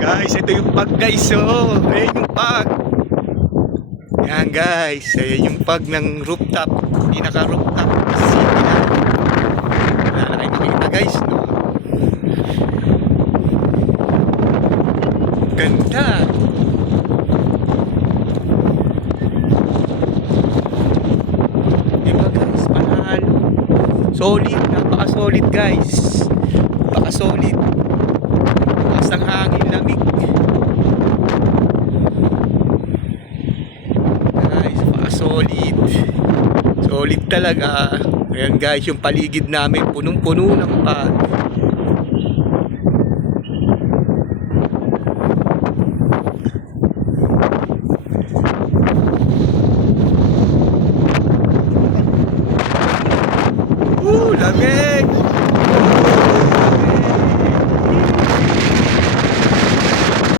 Guys, ito yung pag guys, oh. Ayan yung pag. Yan guys, ayan yung pag ng rooftop. Pinaka rooftop. City na. Wala na kayo makita guys, no? Ganda. Diba guys, panalo. Solid, napaka-solid guys. Napaka-solid. Lakas ng hangin, lamig. Guys, napaka-solid. Solid talaga. Ayan guys, yung paligid namin punong-puno ng pag.